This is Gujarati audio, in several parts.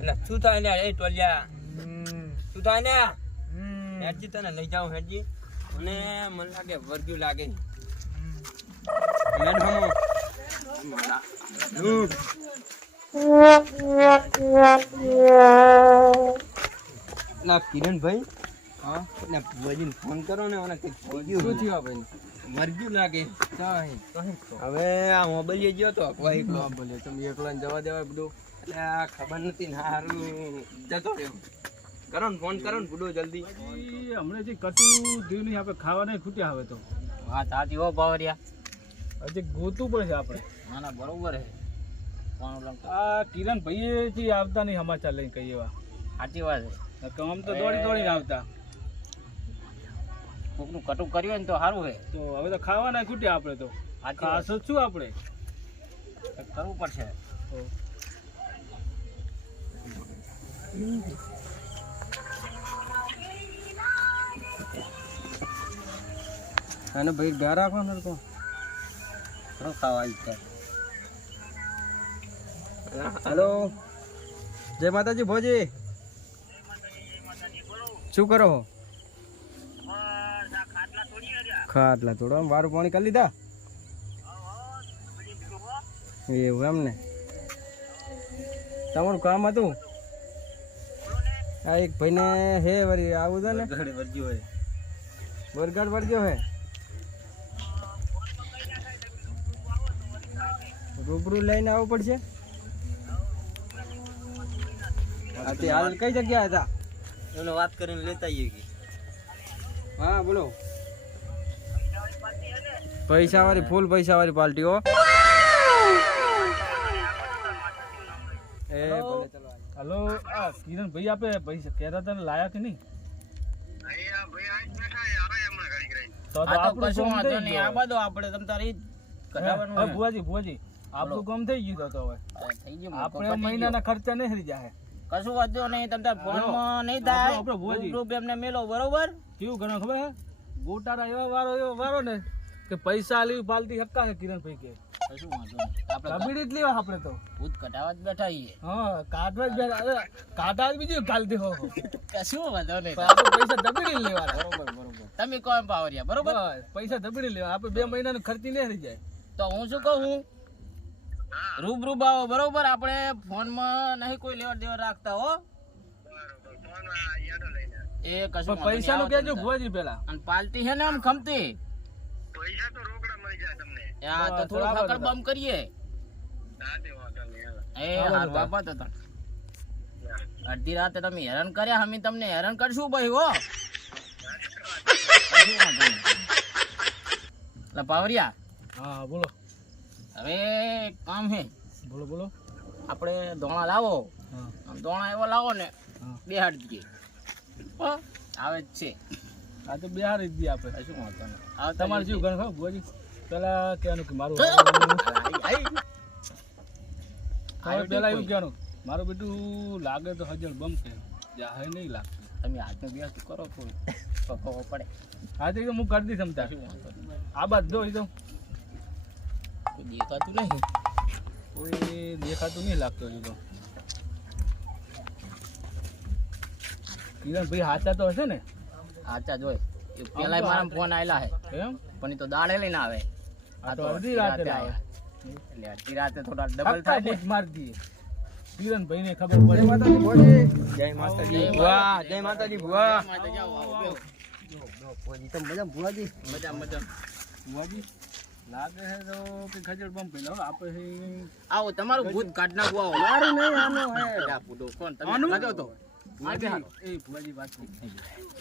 એટલે શું થાય ને એ ટોલિયા? શું થાય ને. હેડજી તને લઈ જાઉં હેડજી. અને મને લાગે વર્ગ્યું લાગે. હમ. ના કિરણભાઈ હા ના ભુવાજીને ફોન કરો ને મને કંઈક થઈ શું થયું ભાઈ વર્ગ્યું લાગે. હવે આ મોબાઈલ ગયો તો એકલો ના બોલે તમે એકલાને જવા દેવાય બધું. એટલે ખબર નથી હારું. જતો રહ્યો. કરો ને ફોન કરો ને બુડો જલ્દી. હમણાં જે કટું દીવ નહીં આપણે ખાવા નહીં ખૂટ્યા હવે તો. હા સાચી હો પાવરિયા હજી ગોતું પડશે આપણે. ના ના બરોબર છે. આ કિરણ ભાઈએ આવતા નહીં સમાચાર લઈને કહીએ એવા. સાચી વાત છે. આમ તો દોડી દોડીને આવતા. કોકનું કટું કર્યું હોય ને તો સારું હે તો હવે તો ખાવાના ખૂટ્યા આપણે તો. ખાસો શું આપણે? કરવું પડશે. અને ભાઈ ઘર રાખો ને તો ખાવા હેલો જય માતાજી, ભોજી. શું કરો? ખાટલા તોડવા વારું પાણી કરી લીધા? એવું એમ ને તમારું કામ હતું? આ એક ભાઈને હે વરી આવું છે ને? વરગાડ વળગ્યો હે. રૂબરૂ લઈને આવવું પડશે. હાલ કઈ જગ્યા હતા? એમને વાત કરીને લેતા આવીએ કે. હા બોલો. પૈસા વાળી ફૂલ પૈસા વાળી પાર્ટી હો એ ભલે ચલો હલો આ કિરણ ભાઈ આપે પૈસા કહેતા તને લાયા કે નહીં? તો આપણું થઈ વાંધો નહીં આ ગયું બધું આપણે તમ તારી કઢાવવાનું. ભુવાજી ભુવાજી આપણું કામ થઈ ગયું તો તો હવે. થઈ આપણે. મહિનાના ખર્ચા નહીં હરી જાય કશું વાંધો નહીં તમને તાર ફોનમાં નહીં થાય. આપણો- આપણો ભુવાજી. રૂપ એમને મેલો બરોબર? કેવું ગણો ખબર હે? ગોટાળા એવા વારો એવો વારો ને કે પૈસા લેવી પાલતી હક્કા છે કિરણ ભાઈ કે. કશું વાંધો નહીં આપણે કબીડી જ લેવા આપણે તો. ભૂત કઢાવા જ બેઠા છીએ. હા કાઢવા જ બે- અરે, કાઢા જ બીજું કાલથી હો હો. કશું વાંધો નહીં. આપણે પૈસા દબીડી જ બરોબર બરોબર. તમે કહો પાવરિયા બરોબર? પૈસા દબીડી લેવા. આપણે બે મહિનાનો ખર્ચી નહીં હરી જાય. તો હું શું કહું? રૂબરૂ આવો બરોબર? આપણે ફોનમાં નહીં કોઈ લેવા દેવા રાખતા હો. એ કશું પૈસા નું કેજો ભુવાજી પેલા અને પાલટી છે ને આમ ખમતી? પૈસા તો બસ, થોડું તો થોડો હતા. બમ કરીએ. એ હાર. બાબા તો તણ. અડધી રાતે તમે હેરાન કર્યા અમે તમને હેરાન કરશું ભાઈ હો. લે પાવરિયા. હા બોલો. હવે કામ હે. બોલો બોલો. આપણે દોણા લાવો. દોણા એવો લાવો ને હા. બેહાડ દઈએ. આવે જ છે. આ તો બિહાર જ દઈએ આપણે. શું વાંધો તમારે શું ગણ ખબર ભુવાજી? પેલા કહેવાનું કે મારું. હવે પેલા એવું કહેવાનું મારું બેટું લાગે તો હજળ બમ કે. જાહે નહીં લાગતું. તમે આજનો વ્યસ્ત કરો તો ખબર પડે. હા તો હું કરી દઈશ સમતા આ બાદ દો એ તો. દેખાતું નહીં. કોઈ દેખાતું નહીં લાગતું હજુ તો. કિરણ ભાઈ હાચા તો હશે ને? હાચા જોઈ એ પેલા મારા ફોન આવેલા હે. એમ? પણ એ તો દાડે લઈને આવે. આ તો અડધી રાતે આવે. એટલે અડધી રાતે થોડા ડબલ થાય ને. માર દીએ કિરણ ભાઈ ને ખબર પડે. માતાજી ભોજી જય માતાજી. ભુવા જય માતાજી ભુવા. માં તો મજા ભુવાજી મજા મજા. ભુવાજી? લાગે છે તો કે ખજર બમ પેલા. આપે આપણે છે આવો તમારું ભૂત કાઢ નાખો આવો. મારું નહીં આનો હે. જા, પૂડો, કોણ? તમે લાગ્યો તો. ભુવાજી, એ ભુવાજી વાત નહીં.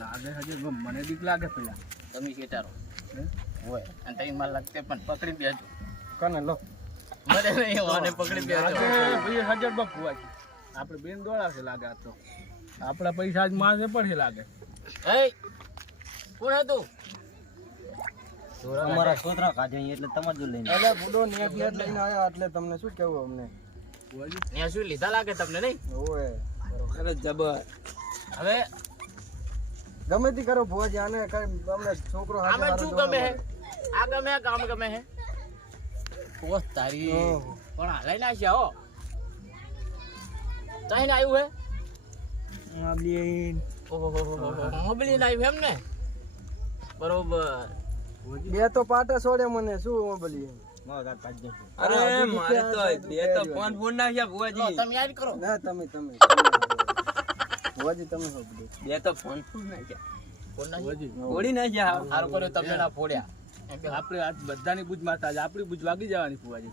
લાગે હજુ મને બીક લાગે પેલા તમે કેટારો હે? હોય. અને તમે માર લાગતે પણ પકડી બેજો. કને લો. મને નહીં વાને પકડી બેજો. ભાઈ હજાર બમ ભુવાજી આપણે બેન દોડાશે લાગે તો. આપણા પૈસા આજ માસે પડશે લાગે. એ કોણ હતું? અમારા છોકરા કાઢે એટલે તમારે જો લઈને. એટલે બુડો નેટ નેટ લઈને આયા એટલે તમને શું કેવું અમને? ત્યાં શું લીધા લાગે તમને નહીં ઓએ અરે જબર. હવે ગમે તે કરો ભુવાજી આને કઈ અમને છોકરો હાથે શું ગમે હે? મળે. આ ગમે કામ ગમે હે. ઓ તારી. પણ હાલાઈ નાખ્યા હો. ચાઈને આવ્યું હે? ઓહો મોબલી આવ્યું એમ ને? બરોબર. બે તો પાટા છોડે મને શું મોબલી અરે મારે તો બે તો ફોન ફોન નાખ્યા ભુવાજી. તમે યાદ કરો. ના તમે તમે હોજી તમે બે તો ફોન ફોન નાખ્યા. ફોન ના ભુવાજી, નાખ્યા સારું કર્યું તમે ના ફોડ્યા. આપણે આજ બધાની બુજ મારતા આજે આપણી બુજ વાગી જવાની ફુવાજી.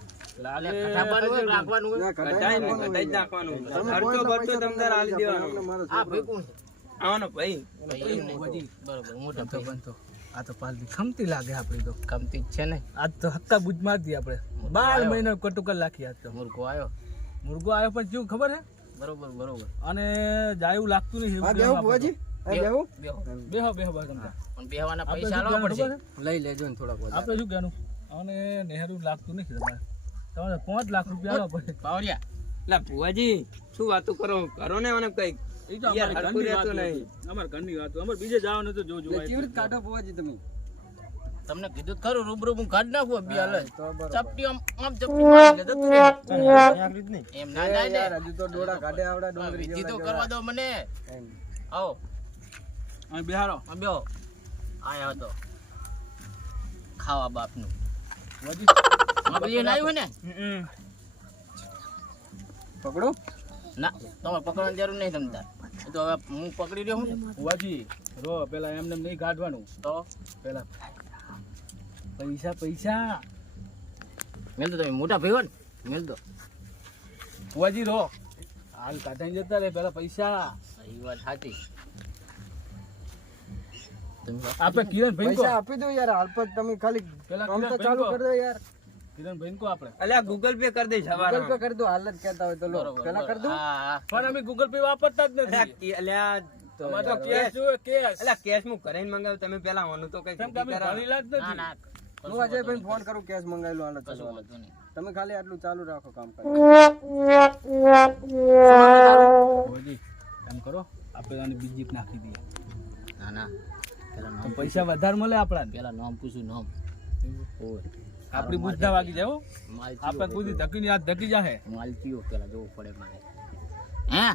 બાર મહિના કટુકલ લાખી આજ તો. મુર્ગો આવ્યો. મુર્ગો આવ્યો પણ કેવું ખબર હે? બરોબર બરોબર. અને જાયું લાગતું નહીં બેહું. ભુવાજી હા બેહું. બેહો. બેહો બેહો બસ તમે પણ બેહવાના પૈસા લાવવા પડશે? લઈ લેજો ને થોડાક આપણે શું કહેવાનું? અને નહેરું લાગતું નથી તમારે. તમારે પાંચ લાખ રૂપિયા આલવા પડે. પાવરિયા લા ભુવાજી શું વાતો કરો? કરો ને મને કંઈક. એ તો યાર, અમારી હરખું ઘરની વાત રહેતું હતી. નહીં. અમારી ઘરની વાત. હતી. અમારે બીજે જવાનું તો જો કેવી રીતે કાઢો ભુવાજી તમે. તમને કીધું તો ખરું રૂબરૂ હું કાઢ નાખું બી હાલ ચપટી આમ આમ ચપટી મારી લે જતું રહે. એમ ના એ ને હજુ તો ડોળા કાઢે આવડા ડોંગરી તો કરવા દો મને. આવો. અહીં બિહારો બેહો. આયા હતો ખાવા બાપનું. વજી મોકલી આવ્યું ને? પકડો. ના તમે પકડવાની જરૂર નહીં તમતા તો હવે હું પકડી રહ્યો હું. ને. વાજી રો પેલા એમને નહીં કાઢવાનું તો? પેલા. પૈસા પૈસા. મેલ તો તમે મોટા ભાઈ હો ને. મેલ તો વાજી રો. હાલ કાઢાઈ જતા રે પેલા પૈસા. એ વાત સાચી. આપણે કિરણ ભાઈ પૈસા આપી દો યાર હાલ પર તમે ખાલી કામ તો ચાલુ કરી દો યાર. કિરણ ભાઈ કો આપણે. અલ્યા ગૂગલ પે કરી દે ગૂગલ પે કરી દો હાલ જ કહેતા હોય તો લો. પેલા કરી દો પણ અમે ગૂગલ પે વાપરતા જ નથી. કે- અલ્યા તો અમારે તો કેશ જોઈએ કેશ અલ્યા કેશ હું કરીને મંગાવ તમે પેલા ઓનું તો કઈ તમે ખેતી જ ના નથી. ના હું અજયભાઈ ફોન કરું કેશ મંગાવી લો હાલ ચાલો. તમે ખાલી આટલું ચાલુ રાખો કામ કરો. એમ કરો. આપણે આને બીજી નાખી દઈએ. ના ના. પૈસા વધારે મળે આપણા પેલા નામ પૂછું નામ. આપણી બુદ્ધા વાગી જાવ આપણે કોઈ ધકીની હાથ ધકી જાહે. માલ પેલા જોવું પડે મારે. હે?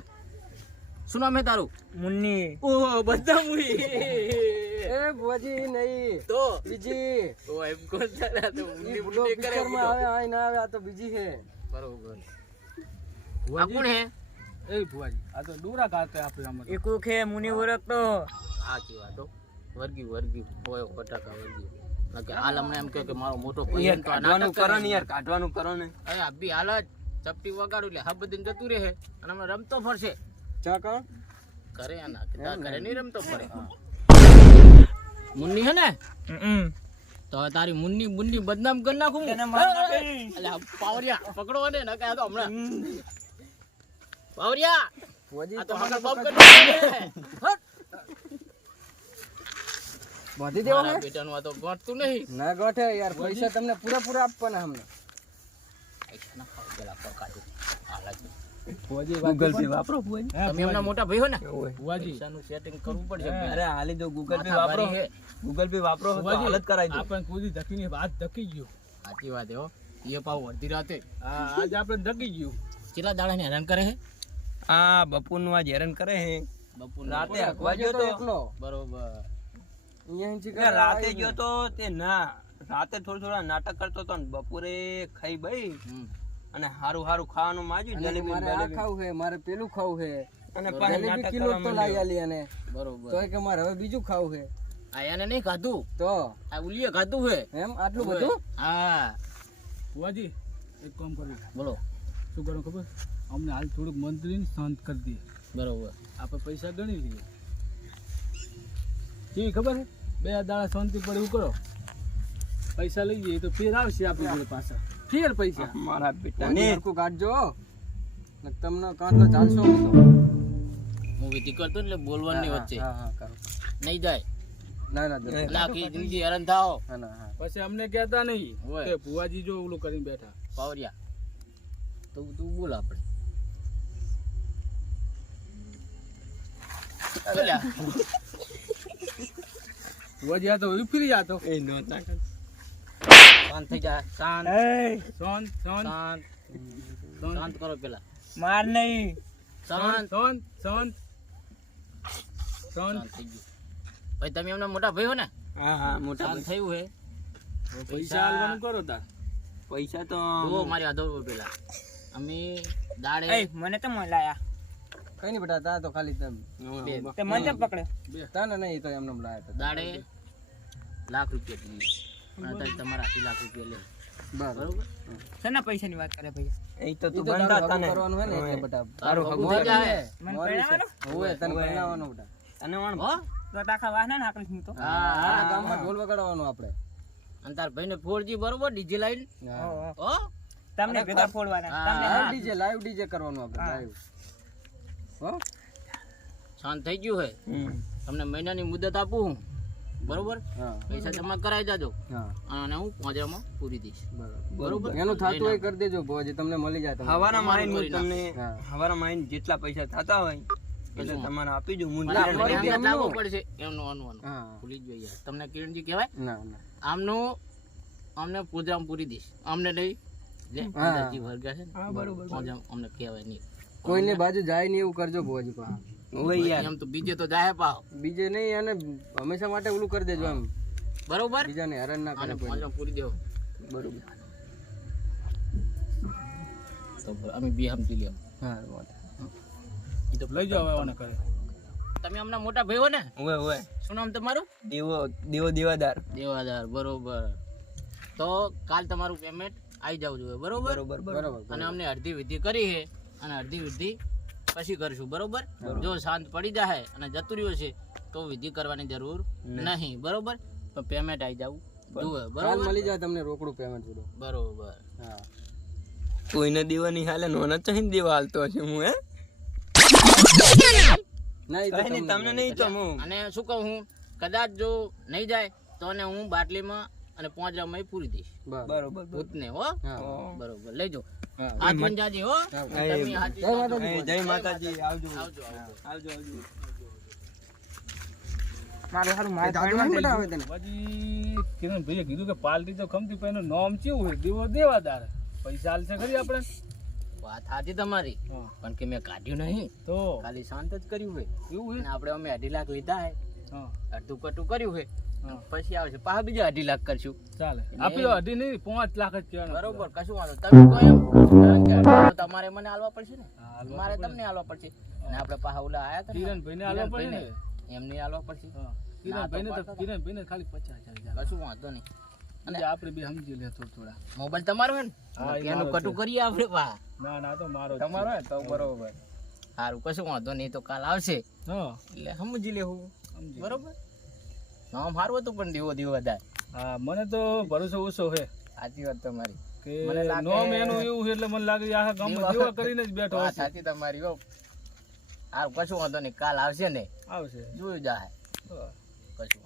શું નામ હે તારું? મુન્ની. ઓહો બધા મુઈ એ ભોજી નહીં. તો? બીજી. ઓ એમ કોણ તારા તો મુન્ની મુન્ની કરે આવે આ ના આવે આ તો બીજી હે બરોબર. આ કોણ હે? એ ભુવાજી આ તો દૂરા કાતે આપણે આમ એક ઓખે મુની ઓળખતો. આ કી વાતો વર્ગી વર્ગી હોય ફટાકા વર્ગી નકે હાલ અમને એમ કહે કે મારો મોટો ભાઈ કાઢવાનું કરો ને યાર કાઢવાનું કરો ને. અરે અભી હાલ જ ચપટી વગાડું એટલે હબ દિન જતું રહે. અને અમે રમતો ફરશે. ચા કરો. કરે આના કે તાર ઘરે નહીં રમતો ફરે. મુન્ની હે ને? તો તારી મુન્ની મુન્ની બદનામ કરી નાખું હું. અલા, પાવરિયા પકડો ને નકે આ તો હમણાં. પાવરિયા! આ તો હમણાં તમારે બમ કરી હટ. બાંધી દેવો ને બેટાનું આ તો ગોઠતું નહીં. ના ગોઠે યાર પૈસા તમને પૂરા પૂરા આપવાના અમને ગૂગલ પે વાપરો તમે એમના મોટા ભાઈ હો ને પૈસાનું સેટિંગ કરવું પડશે અરે હાલી દો ગૂગલ પે વાપરો. ગૂગલ પે વાપરો તો હાલત કરાવી દો. આપણે કોઈ ધકીની હાથ ધકી ગયો. સાચી વાત હો એ પાવ અડધી રાતે. આજ આપણે ધકી ગયું. કેટલા દાડા ને હેરાન કરે છે આ બપોરનું આજ હેરાન કરે હે. બપુર રાતે ગયો તો બરોબર. રાતે ગયો તો તે ના રાતે થોડું થોડા નાટક કરતો તો ને બપોરે ખાઈ ભાઈ અને હારું હારું ખાવાનું માજ્યું જલેબી મારે આ ખાવું છે મારે પેલું ખાવું છે. અને જલેબી કિલો તો. લાવી અને બરોબર. તો કે મારે હવે બીજું ખાવું છે. આ એને નહીં ખાધું? તો? આ ઉલીએ ખાધું છે? એમ? આટલું બધું? હા. વાજી એક કામ કર્યું બોલો. શું કરું ખબર? અમને હાલ થોડુંક મંત્રીને શાંત કરી દઈએ. બરોબર. આપણે પૈસા ગણી લઈએ. કેવી ખબર છે? બે દાડા શાંતિ પડે એવું કરો? પૈસા લઈ જઈએ તો ફેર આવશે આપણી જોડે પાછા. ફેર પૈસા. મારા બેટા ને. હરકું કાઢજો ને તમને તો ચાલશો. હું વિધિ કરતો ને એટલે બોલવાની વચ્ચે. હા હા કરો. નહીં જાય. ના ના. જિંદગી હેરાન થાઓ. પછી અમને કહેતા નહીં. કે ભુવાજી જો ઓલું કરીને બેઠા. પાવરિયા. તો તું બોલ આપણે. અલ્યા, આ તો ઉફરી આ તો. એ નહોતા શાંત થઈ જા શાંત. શાંત શાંત. શાંત. શાંત. કરો પેલા. માર નહીં. શાંત. શાંત શાંત શાંત. થઈ ગયું. ભાઈ તમે એમના મોટા ભાઈ હો ને? હા હા મોટા થયું હે. પૈસા આલવાનું કરો તા. પૈસા તો મારી આધો પેલા. અમે દાડે મને તો મળાયા કઈ નહીં બેટા તા તો ખાલી તેમ. તે મને પકડે. પકડ્યો તા ને નહીં તો એમને લાયા હતા દાડે લાખ રૂપિયા દીધી અને તમારા લાખ રૂપિયા લે બરોબર. શેના પૈસાની વાત કરે ભૈયા એ તો તું તો તને કરવાનું હે ને બેટા. તારું હગું જાય. મને મોર છે. તને હોવે. બેટા. તને વણ. હો? તો આખા વાહના નાખીશ હું તો. હા હા. ગામમાં ઢોલ વગાડવાનું આપણે. અને તાર ભાઈને ફોરજી બરોબર ડીજે લાઈન? હો. તમને ભેગા ફોડવાના. તમને ડીજે લાઈવ ડીજે કરવાનું આપણે લાઈવ. હો. શાંત થઈ ગયું હે. તમને મહિનાની મુદત આપું હું. બરોબર? પૈસા જમા કરાવી જાજો અને હું પાંજરામાં પૂરી દઈશ. બરાબર. એનું થતું હોય કરી દેજો ભુવાજી તમને મળી જાય હવાના નાખ. તમને હવાના માઇન જેટલા પૈસા થતા હોય એટલે તમારે આપી દઉં હું. પડશે. એમનું અનવાનું ભૂલી જ યાર તમને કિરણજી કહેવાય? ના ના. આમનું અમને પૂજરામાં પૂરી દઈશ. અમને નહીં જે વર્ગા છે ને. અમને કહેવાય નહીં. કોઈને બાજુ જાય નહીં એવું કરજો ભોજ પા. એમ તો બીજે તો જાય પા બીજે નહીં અને હંમેશા માટે ઓલું કરી દેજો એમ. બરોબર? બીજાને હેરાન ના કરે પૂરી દેવો. બરોબર. તો અમે બી સમજી લ્યો. હા વાંધો. તો લઈ જાઓ હવે કરે તમે હમણાં મોટા ભાઈ હો ને શું નામ તમારું? દેવો દેવો દેવાદાર. દેવાદાર બરોબર. તો કાલ તમારું પેમેન્ટ આવી જાવ જોઈએ બરોબર. બરોબર બરોબર. અને અમને અડધી વિધિ કરી છે. અને અડધી વિધિ પછી કરશું બરોબર? જો શાંત પડી જાય અને જતું રહ્યો છે તો વિધિ કરવાની જરૂર નહીં બરોબર? તો પેમેન્ટ આવી જવું. જુએ બરોબર? મળી જાય તમને રોકડું પેમેન્ટ બધું. બરોબર. હા. કોઈને દેવાની નહીં હાલે નોના ચાહીન દેવા હાલતો હશે હું હે? ના નહીં તમને નહીં તો હું અને શું કહું હું? કદાચ જો નહીં જાય તો એને હું બાટલીમાં અને પાંજરામાં પૂરી દઈશ. બરાબર. ભૂતને હો? બરોબર લેજો. આજમન જાજી હો? જય માતાજી. જય માતાજી. આવજો. આવજો આવજો. આવજો મારું સારું મારે દાદુ નહીં તને? પછી કિરણ ભાઈએ કીધું કે પાલટી તો ખમતી પણ એનું નામ કેવું હોય? દેવો દેવાદાર. પૈસા આલશે ખરી આપણે? વાત સાચી તમારી. પણ કે મેં કાઢ્યું નહીં. તો? ખાલી શાંત જ કર્યું હોય. એવું આપણે અમે અઢી લાખ લીધા હા. અડધું કટું કર્યું છે. પછી આવશે પાછા બીજા અઢી લાખ કરશું. ચાલે. આપી અઢી નહીં પાંચ લાખ જ કહેવાય બરોબર કશું વાંધો તમે કહો એમ તમારે મને આલવા પડશે ને? મારે તમને આલવા પડશે. અને આપણે પાછા ઓલા આયા હતા ને, કિરણભાઈને આલવા પડે ને? એમને આલવા પડશે. કિરણભાઈ ને તો કિરણભાઈને ખાલી પચાસ હજાર કશું વાંધો નહીં. અને આપણે બી સમજી લે થોડા મોબાઈલ તમારો હે ને એનું કટું કરીએ આપણે? પા ના ના તો મારો તમારો હે તો બરોબર. સારું કશું વાંધો નહીં તો કાલ આવશે. એટલે સમજી લેવું. બરોબર? નામ સારું હતું પણ દીવો દીવો વધારે. હા મને તો ભરોસો ઓછો છે સાચી વાત તમારી. કે મને લાગે- નોમ એનું એવું છે એટલે મને લાગે ગામમાં કરીને જ બેઠો હા સાચી તમારી હો. કશું વાંધો નહીં કાલ આવશે ને. આવશે. જોયું જાય કશું